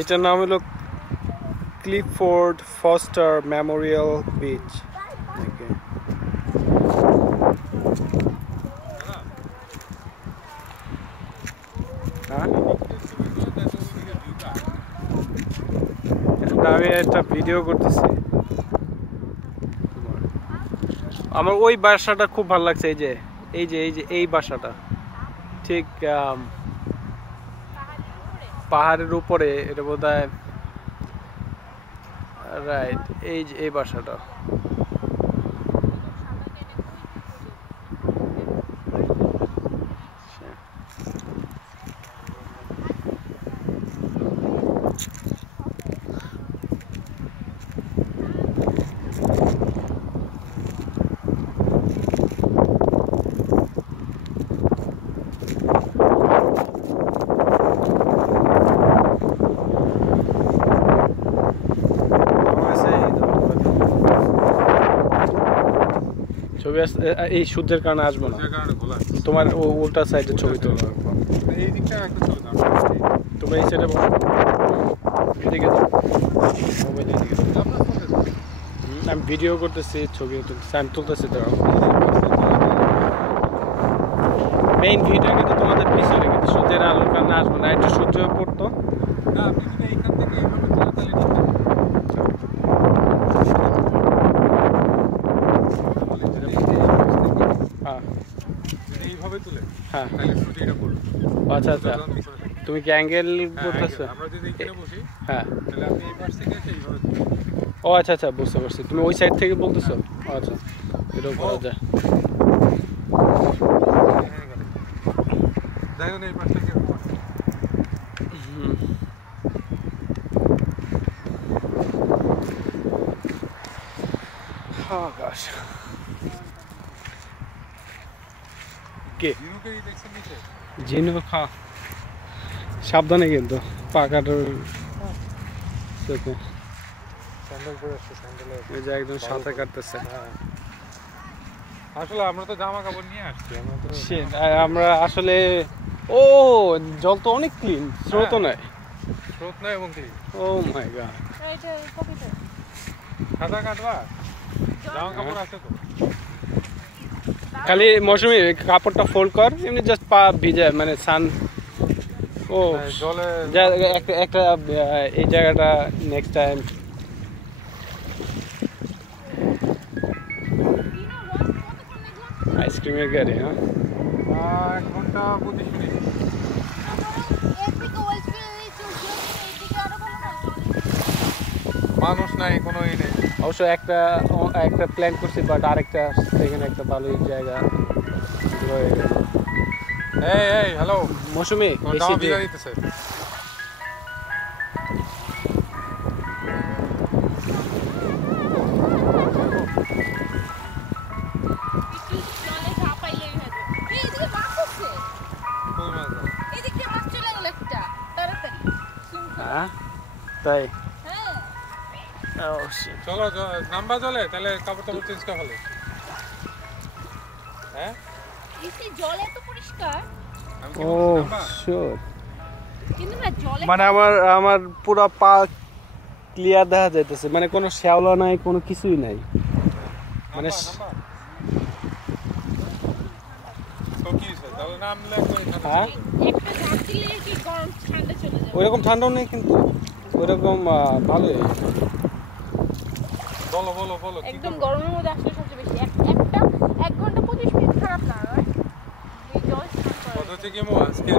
এটার নাম হলো ক্লিফোর্ড ফস্টার মেমোরিয়াল বিচ। আমি একটা ভিডিও করতেছি। আমার ওই বাসাটা খুব ভালো লাগছে। এই বাসাটা ঠিক পাহাড়ের উপরে, এটা বোধহয় রাইট। এই বাসাটা ছবি এই সূর্যের কারণে আসবো না, তোমার উল্টা সাইডে ছবি তোলা। তোমরা এই সাইডে এদিকে আমি ভিডিও করতেছি, ছবি তুলতেছি, আমি তুলতেছি। তো মেইন ভিডিও কিন্তু তোমাদের পিছনে, কিন্তু সূর্যের আলোর কারণে আসবো না, একটু সূর্য পড়তো না। আপনি যদি এইখান থেকে এইভাবে তোলা তাহলে এইভাবে তুলে, হ্যাঁ এটা পড়বে। আচ্ছা আচ্ছা, তুমি কি অ্যাঙ্গেল করতেছো? আমরা যদি এখানে বসি, হ্যাঁ, তাহলে আপনি এই পাশ থেকে এসে এইভাবে তুলবে। ও আচ্ছা আচ্ছা, বুঝতে পারছি। তুমি ওই সাইড থেকে বলতেছো? আচ্ছা, এটাও করা যায়। দেখুন এই পাশ থেকে ঝিনুক। হ্যাঁ, সাবধানে কিন্তু পাকাটার একদম সাঁতার কাটতেছে। আসলে আমরা তো জামা কাপড় নিয়ে আসছি, আমরা আসলে ও জল তো অনেক ক্লিন, স্রোত নাই, স্রোত নাই এবং ক্লিন। ও মাই গড, সাঁতার কাটবা? জামা কাপড় আছে তো, খালি মৌসুমী কাপড়টা ফোল্ড কর, এমনি জাস্ট পা ভিজে, মানে সান। ও জলে একটা এই জায়গাটা নেক্সট টাইম। আইসক্রিমের গাড়ি, হ্যাঁ, 1 ঘন্টা 25 মিনিট। মানুষ নাই, কোনো ই নেই। অবশ্য একটা প্ল্যান করছি, বাট আরেকটা এখানে একটা ভালো জায়গা রয়ে গেল। এই হ্যালো মৌসুমী, এসি দিয়ে দিতেছে। তাই চলো নাম্বা চলে, তাহলে কাপড় টাপড় চেঞ্জ করা হলো। হ্যাঁ, জল এত পরিষ্কার। ও শিওর, মানে আমার পুরো পা ক্লিয়ার দেখা যাইতেছে, মানে কোনো শ্যাওলা নাই, কোনো কিছুই নাই, মানে ওইরকম ঠান্ডাও নেই, কিন্তু ওইরকম ভালোই। বলো বলো বলো, একদম গরমের মধ্যে আসলে সবচেয়ে বেশি 1 ঘন্টা 25 মিনিট খারাপ না, এই জল কত থেকে আজকে